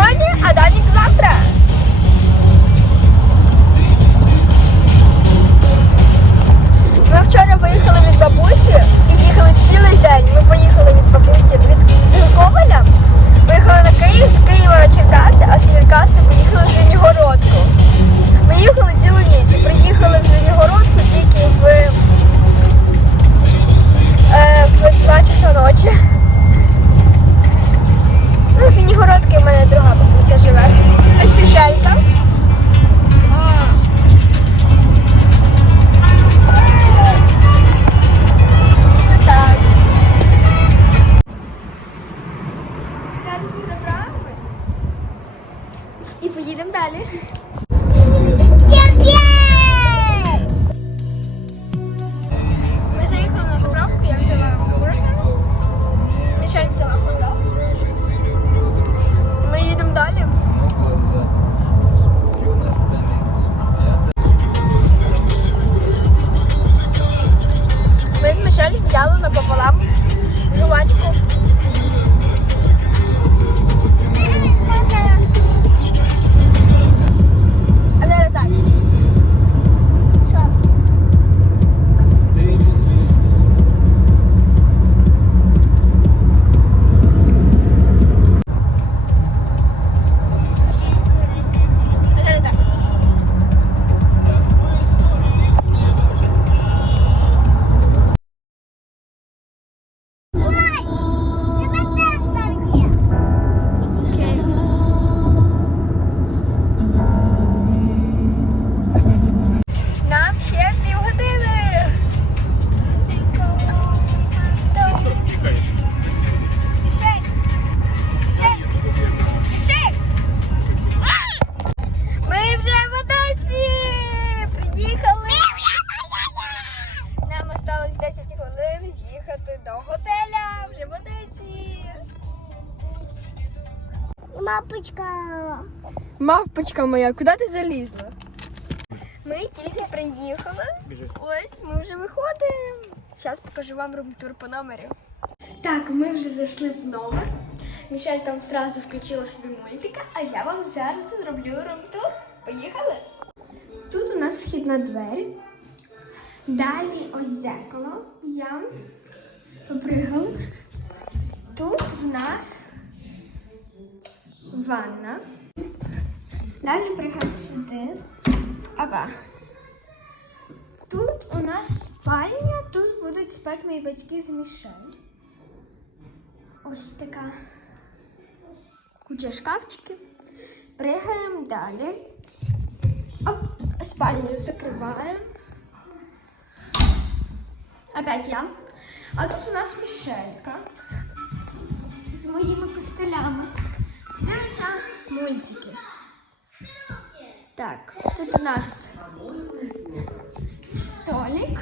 сьогодні радість ми забираємось і поїдемо далі. Їхати до готеля вже в Одесі. Мапочка. Мавпочка моя, куди ти залізла? Ми тільки приїхали. Ось ми вже виходимо. Зараз покажу вам румтур по номеру. Так, ми вже зайшли в номер. Мішель там зразу включила собі мультика, а я вам зараз зроблю румтур. Поїхали? Тут у нас вхідна двері. Далі ось зеркало. Я попригала. Тут в нас ванна. Далі пригаємо сюди. Опа. Тут у нас спальня, тут будуть спати мої батьки з Мішель. Ось така куча шкафчиків. Пригаємо далі. Оп, спальню закриваємо. Опять я. А тут у нас Мішелька з моїми костелями. Дивиться мультики. Так, тут у нас столик.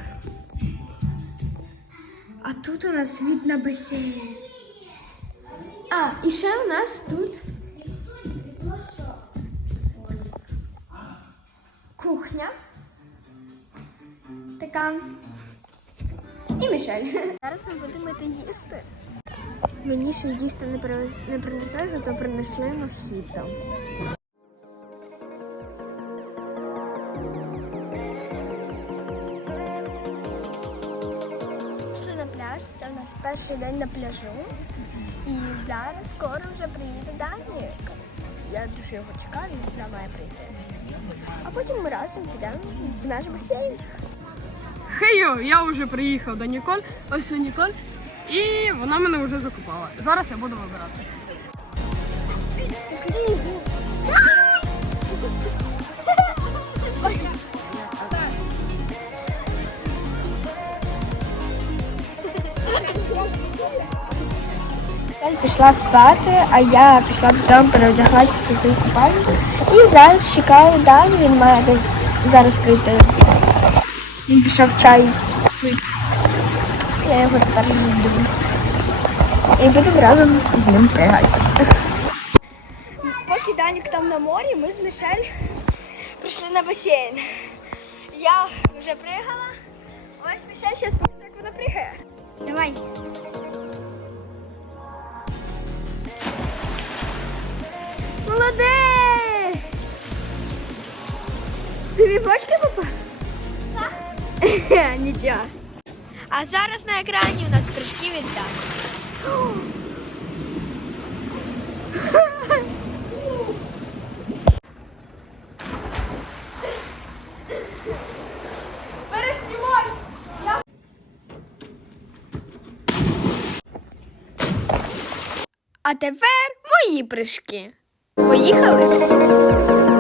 А тут у нас вид на басейн. А, і ще у нас тут кухня. Така. І Мішель. Зараз ми будемо йти їсти. Мені ще їсти не, при... не принесли, зато принесли мохіто. Пішли на пляж, це у нас перший день на пляжу. І зараз скоро вже приїде Данік. Я дуже його чекаю, він сюди має прийти. А потім ми разом підемо в наш басейн. Хейо, я вже приїхав до Ніколь. Ось Ніколь. І вона мене вже закупала. Зараз я буду вибирати. Пішла спати, а я пішла додому, переодяглася в свою купальню. І зараз чекаю Даню, він має десь зараз прийти. Він пішов чай пити. Я його тепер жду. І будемо разом з ним пригати. Поки Данік там на морі, ми з Мішель прийшли на басейн. Я вже пригала. Ось Мішель зараз покаже, як вона пригає. Давай. Молодець! Тобі бочки попав? Нічого. А зараз на екрані у нас прыжки від Дані. А тепер мої прыжки. Поїхали?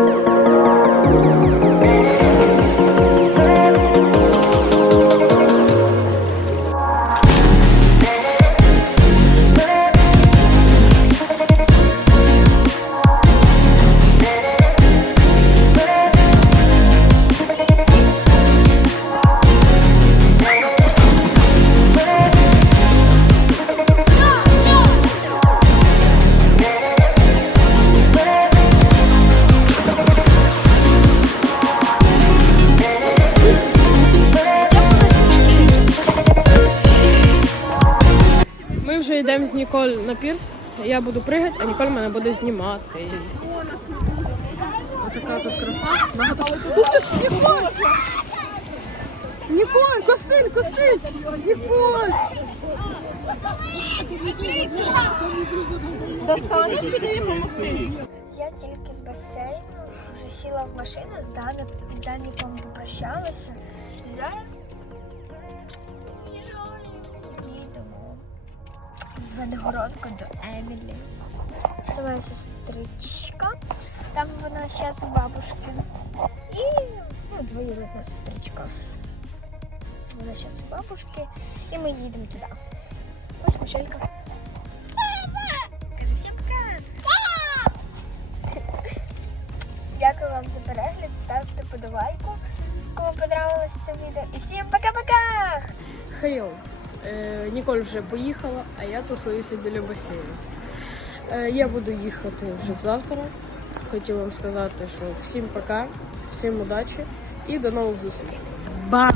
Йдемо з Ніколь на пірс. Я буду пригати, а Ніколь мене буде знімати. Отака тут краса. Ух ти, Ніколь! Ніколь, костиль, костиль! Ніколь! Достанеш чи тобі допомогти? Я тільки з басейну сіла в машину, з Дані, з Даніком попрощалася. І зараз з Венегородка до Емілі. Це моя сестричка. Там вона зараз у бабушки. І ну, двоюрідна сестричка. Вона зараз у бабушки. І ми їдемо туди. Ось Мишелька. Кажи всім пока! Дякую вам за перегляд. Ставте подобайку, кому понравилось це відео. І всім пока-пока! Хейо. Е, Ніколь вже поїхала, а я тусуюся біля басейну. Е, я буду їхати вже завтра. Хотів вам сказати, що всім пока, всім удачі і до нових зустрічей. Ба!